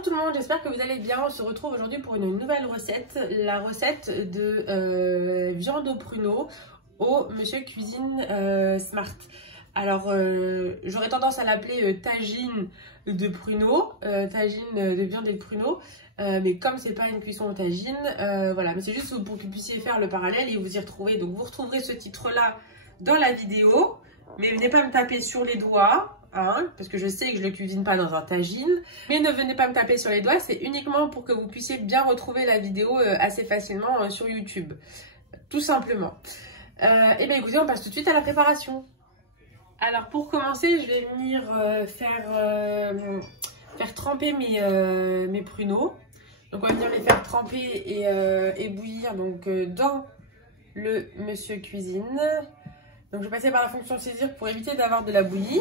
Bonjour tout le monde, j'espère que vous allez bien. On se retrouve aujourd'hui pour une nouvelle recette, la recette de viande au pruneau au Monsieur Cuisine Smart. Alors j'aurais tendance à l'appeler tagine de pruneau, tagine de viande et de pruneau, mais comme c'est pas une cuisson au tagine, voilà, mais c'est juste pour que vous puissiez faire le parallèle et vous y retrouver. Donc vous retrouverez ce titre là dans la vidéo, mais venez pas me taper sur les doigts. Hein, parce que je sais que je ne le cuisine pas dans un tagine, mais ne venez pas me taper sur les doigts, c'est uniquement pour que vous puissiez bien retrouver la vidéo assez facilement sur YouTube, tout simplement. Et bien écoutez, on passe tout de suite à la préparation. Alors pour commencer, je vais venir faire tremper mes pruneaux. Donc on va venir les faire tremper et bouillir donc, dans le Monsieur Cuisine. Donc je vais passer par la fonction saisir pour éviter d'avoir de la bouillie.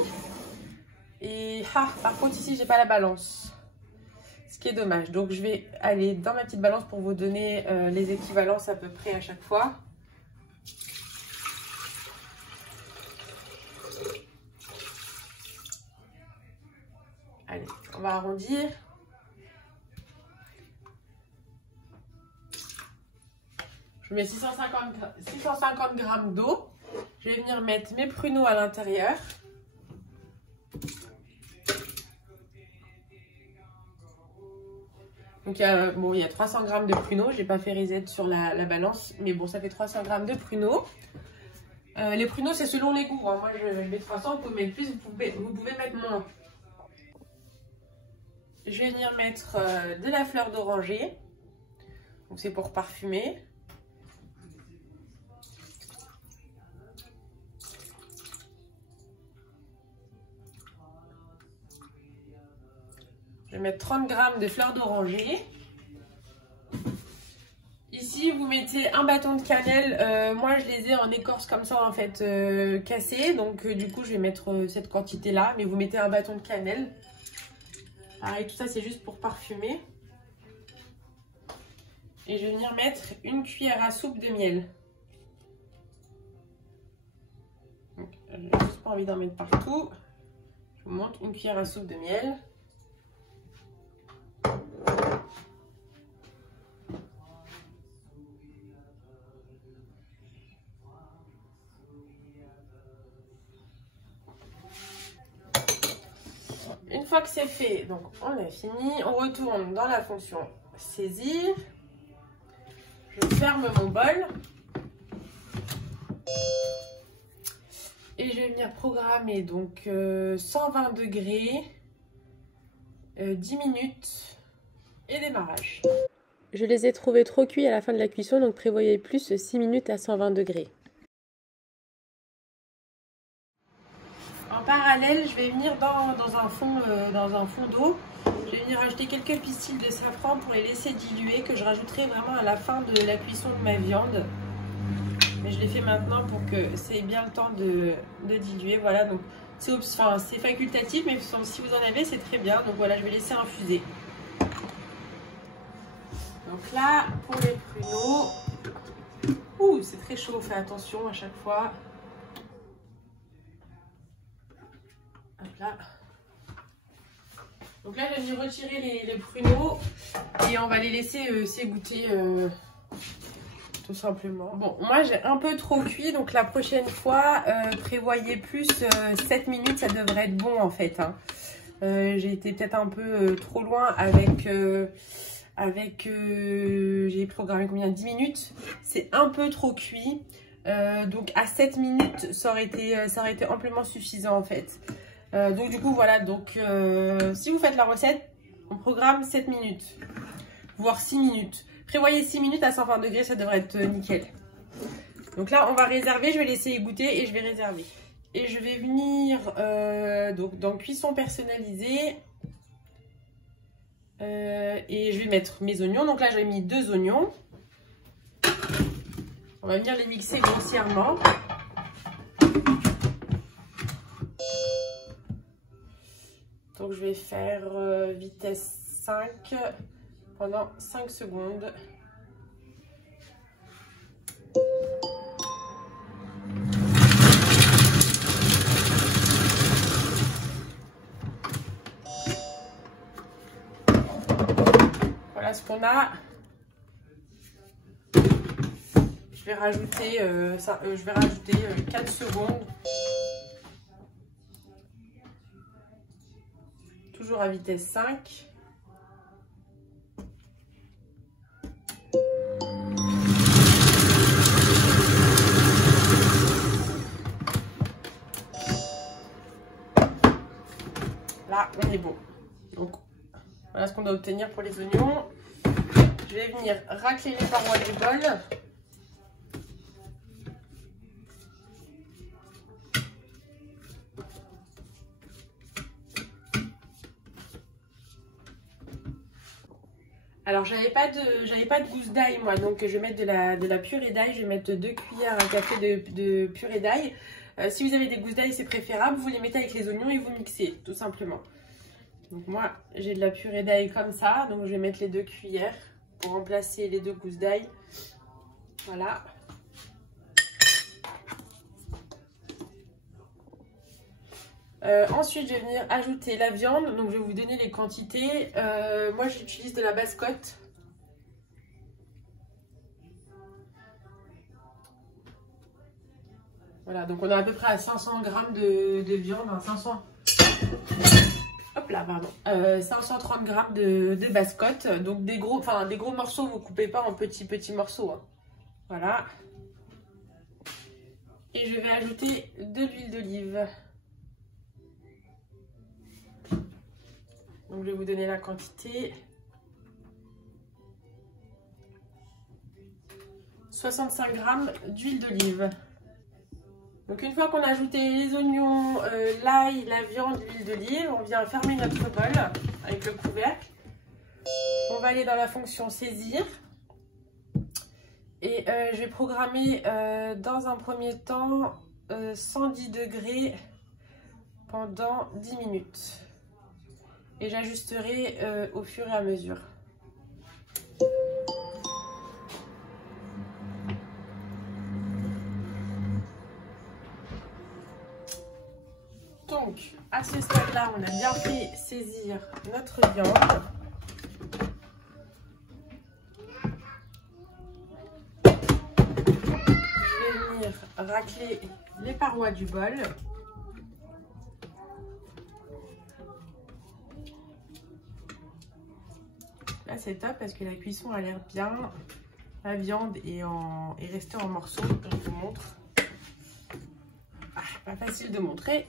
Et par contre ici j'ai pas la balance, ce qui est dommage, donc je vais aller dans ma petite balance pour vous donner les équivalences à peu près à chaque fois. Allez, on va arrondir. Je mets 650 g d'eau. Je vais venir mettre mes pruneaux à l'intérieur. Donc il y a 300 g de pruneaux, je n'ai pas fait reset sur la balance, mais bon, ça fait 300 g de pruneaux. Les pruneaux, c'est selon les goûts, hein. Moi je mets 300, vous pouvez mettre plus, vous pouvez mettre moins. Je vais venir mettre de la fleur d'oranger, donc c'est pour parfumer. Je vais mettre 30 g de fleur d'oranger. Ici, vous mettez un bâton de cannelle. Moi, je les ai en écorce comme ça, en fait, cassés. Donc, du coup, je vais mettre cette quantité-là. Mais vous mettez un bâton de cannelle. Pareil, tout ça, c'est juste pour parfumer. Et je vais venir mettre une cuillère à soupe de miel. Je n'ai juste pas envie d'en mettre partout. Je vous montre une cuillère à soupe de miel. Une fois que c'est fait, donc on a fini, on retourne dans la fonction saisir. Je ferme mon bol. Et je vais venir programmer donc 120 degrés, 10 minutes et démarrage. Je les ai trouvés trop cuits à la fin de la cuisson, donc prévoyez plus 6 minutes à 120 degrés. En parallèle, je vais venir dans un fond d'eau. Je vais venir ajouter quelques pistils de safran pour les laisser diluer, que je rajouterai vraiment à la fin de la cuisson de ma viande. Mais je l'ai fait maintenant pour que ça ait bien le temps de diluer. Voilà, donc c'est facultatif, mais si vous en avez, c'est très bien. Donc voilà, je vais laisser infuser. Donc là, pour les pruneaux, c'est très chaud, faites attention à chaque fois. Hop là. Donc là, je vais venir retirer les pruneaux et on va les laisser s'égoutter tout simplement. Bon, moi j'ai un peu trop cuit, donc la prochaine fois, prévoyez plus 7 minutes, ça devrait être bon en fait. Hein. J'ai été peut-être un peu trop loin j'ai programmé combien, 10 minutes. C'est un peu trop cuit. Donc à 7 minutes, ça aurait été amplement suffisant en fait. Donc du coup voilà, donc si vous faites la recette, on programme 7 minutes, voire 6 minutes. Prévoyez 6 minutes à 120 degrés, ça devrait être nickel. Donc là on va réserver, je vais laisser égoutter et je vais réserver. Et je vais venir donc dans cuisson personnalisée. Et je vais mettre mes oignons. Donc là j'ai mis 2 oignons. On va venir les mixer grossièrement. Donc je vais faire vitesse 5 pendant 5 secondes. qu'on a. Je vais rajouter, 4 secondes. Toujours à vitesse 5. Là, on est bon. Donc, voilà ce qu'on doit obtenir pour les oignons. Je vais venir racler les parois du bol. Alors, j'avais pas de gousse d'ail moi, donc je vais mettre de la purée d'ail. Je vais mettre 2 cuillères à café de purée d'ail. Si vous avez des gousses d'ail, c'est préférable. Vous les mettez avec les oignons et vous mixez, tout simplement. Donc moi, j'ai de la purée d'ail comme ça, donc je vais mettre les 2 cuillères pour remplacer les 2 gousses d'ail. Voilà. Ensuite, je vais venir ajouter la viande. Donc, je vais vous donner les quantités. Moi, j'utilise de la basse-côte. Voilà, donc on est à peu près à 500 g de viande. Hein, 500. Hop là, pardon. 530 g de basse-côte. Donc, des gros morceaux, vous ne coupez pas en petits morceaux. Hein. Voilà. Et je vais ajouter de l'huile d'olive. Donc, je vais vous donner la quantité. 65 g d'huile d'olive. Donc, une fois qu'on a ajouté les oignons, l'ail, la viande, l'huile d'olive, on vient fermer notre bol avec le couvercle. On va aller dans la fonction saisir. Et je vais programmer dans un premier temps 110 degrés pendant 10 minutes. Et j'ajusterai au fur et à mesure. Donc, à ce stade-là, on a bien fait saisir notre viande. Je vais venir racler les parois du bol. Là, c'est top parce que la cuisson a l'air bien. La viande est restée en morceaux. Je vous montre. Ah, pas facile de montrer.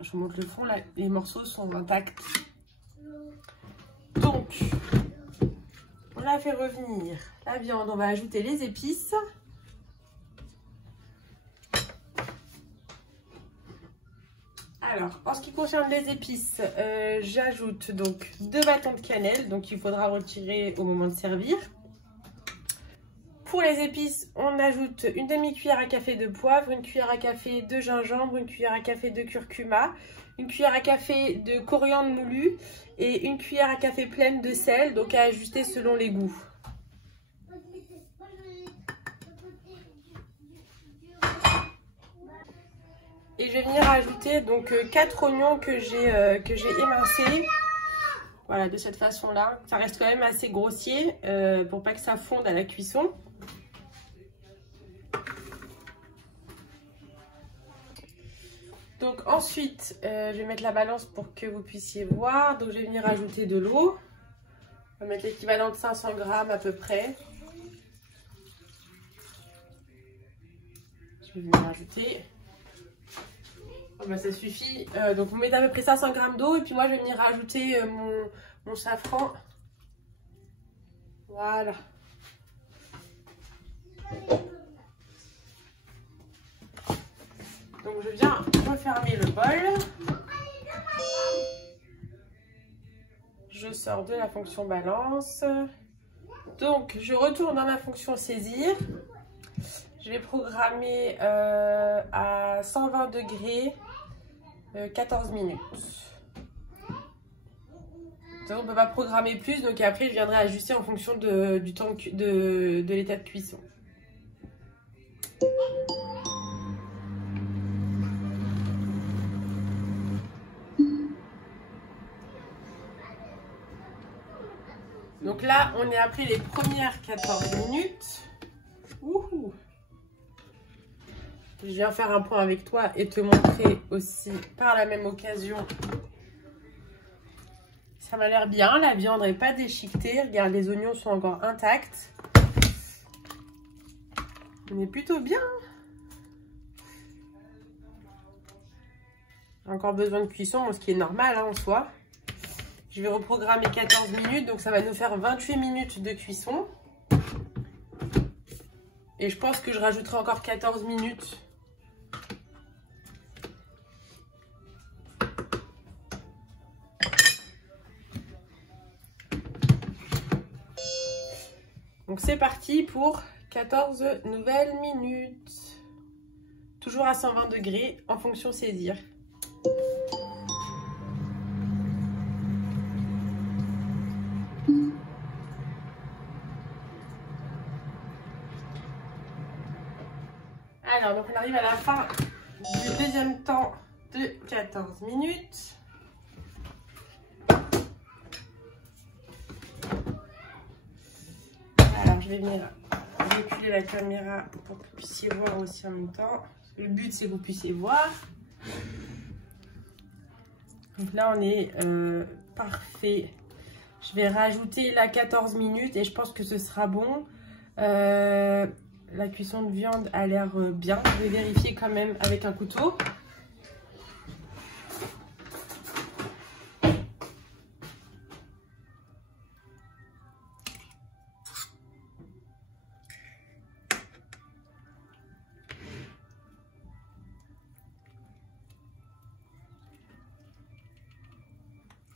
Je vous montre le fond. Là, les morceaux sont intacts. Donc, on a fait revenir la viande. On va ajouter les épices. Alors, en ce qui concerne les épices, j'ajoute donc 2 bâtons de cannelle, donc il faudra retirer au moment de servir. Pour les épices, on ajoute une demi-cuillère à café de poivre, une cuillère à café de gingembre, une cuillère à café de curcuma, une cuillère à café de coriandre moulu et une cuillère à café pleine de sel, donc à ajuster selon les goûts. Et je vais venir ajouter donc 4 oignons que j'ai émincés. Voilà, de cette façon-là. Ça reste quand même assez grossier pour pas que ça fonde à la cuisson. Donc ensuite, je vais mettre la balance pour que vous puissiez voir. Donc je vais venir ajouter de l'eau. On va mettre l'équivalent de 500 g à peu près. Je vais venir ajouter. Oh bah ça suffit. Donc vous mettez à peu près 500 g d'eau. Et puis moi je vais venir rajouter mon safran. Voilà. Donc je viens refermer le bol. Je sors de la fonction balance. Donc je retourne dans ma fonction saisir. Je vais programmer à 120 degrés 14 minutes. Donc, on ne peut pas programmer plus, donc après je viendrai ajuster en fonction du temps de l'état de cuisson. Donc là, on est après les premières 14 minutes. Wouhou! Je viens faire un point avec toi et te montrer aussi par la même occasion. Ça m'a l'air bien, la viande n'est pas déchiquetée. Regarde, les oignons sont encore intacts. On est plutôt bien. Encore besoin de cuisson, ce qui est normal hein, en soi. Je vais reprogrammer 14 minutes, donc ça va nous faire 28 minutes de cuisson. Et je pense que je rajouterai encore 14 minutes. Donc c'est parti pour 14 nouvelles minutes. Toujours à 120 degrés en fonction saisir. Alors, donc on arrive à la fin du deuxième temps de 14 minutes. Alors, je vais venir reculer la caméra pour que vous puissiez voir aussi en même temps. Le but, c'est que vous puissiez voir. Donc là, on est parfait. Je vais rajouter la 14 minutes et je pense que ce sera bon. La cuisson de viande a l'air bien. Je vais vérifier quand même avec un couteau.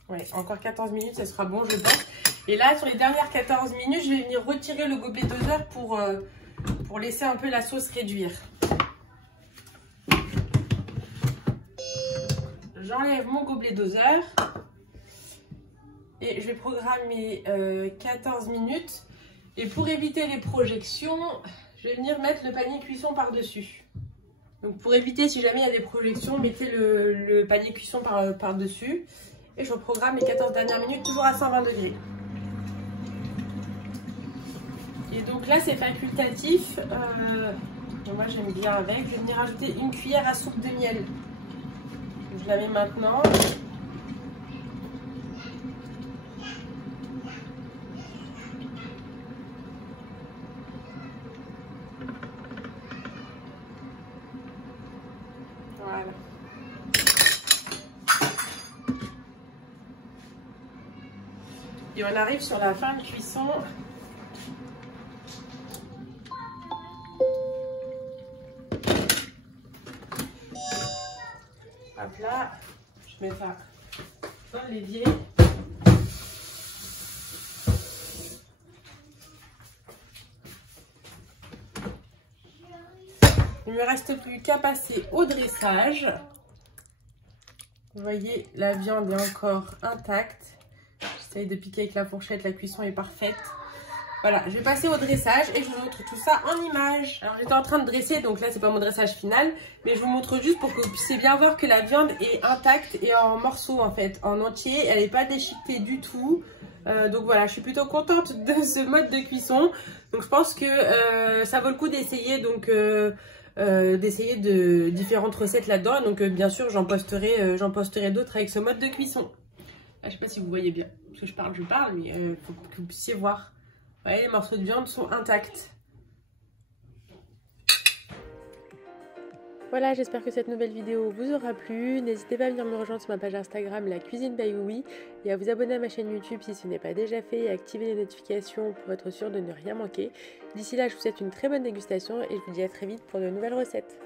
Ouais, encore 14 minutes, ça sera bon, je pense. Et là, sur les dernières 14 minutes, je vais venir retirer le gobelet doseur pour laisser un peu la sauce réduire. J'enlève mon gobelet doseur. Et je vais programmer 14 minutes. Et pour éviter les projections, je vais venir mettre le panier cuisson par-dessus. Donc pour éviter, si jamais il y a des projections, mettez le panier cuisson par-dessus. Et je reprogramme les 14 dernières minutes, toujours à 120 degrés. Et donc là, c'est facultatif. Moi, j'aime bien avec. Je vais venir ajouter une cuillère à soupe de miel. Donc, je la mets maintenant. Voilà. Et on arrive sur la fin de cuisson. Hop là, je mets ça dans l'évier. Il ne me reste plus qu'à passer au dressage. Vous voyez, la viande est encore intacte. J'essaye de piquer avec la fourchette, la cuisson est parfaite. Voilà, je vais passer au dressage et je vous montre tout ça en images. Alors j'étais en train de dresser, donc là c'est pas mon dressage final, mais je vous montre juste pour que vous puissiez bien voir que la viande est intacte et en morceaux en fait, en entier. Elle n'est pas déchiquetée du tout. Donc voilà, je suis plutôt contente de ce mode de cuisson. Donc je pense que ça vaut le coup d'essayer de différentes recettes là-dedans. Donc bien sûr j'en posterai d'autres avec ce mode de cuisson. Là, je sais pas si vous voyez bien, parce que je parle, mais faut que vous puissiez voir. Vous voyez, les morceaux de viande sont intacts. Voilà, j'espère que cette nouvelle vidéo vous aura plu. N'hésitez pas à venir me rejoindre sur ma page Instagram La Cuisine by Oui et à vous abonner à ma chaîne YouTube si ce n'est pas déjà fait et à activer les notifications pour être sûr de ne rien manquer. D'ici là, je vous souhaite une très bonne dégustation et je vous dis à très vite pour de nouvelles recettes.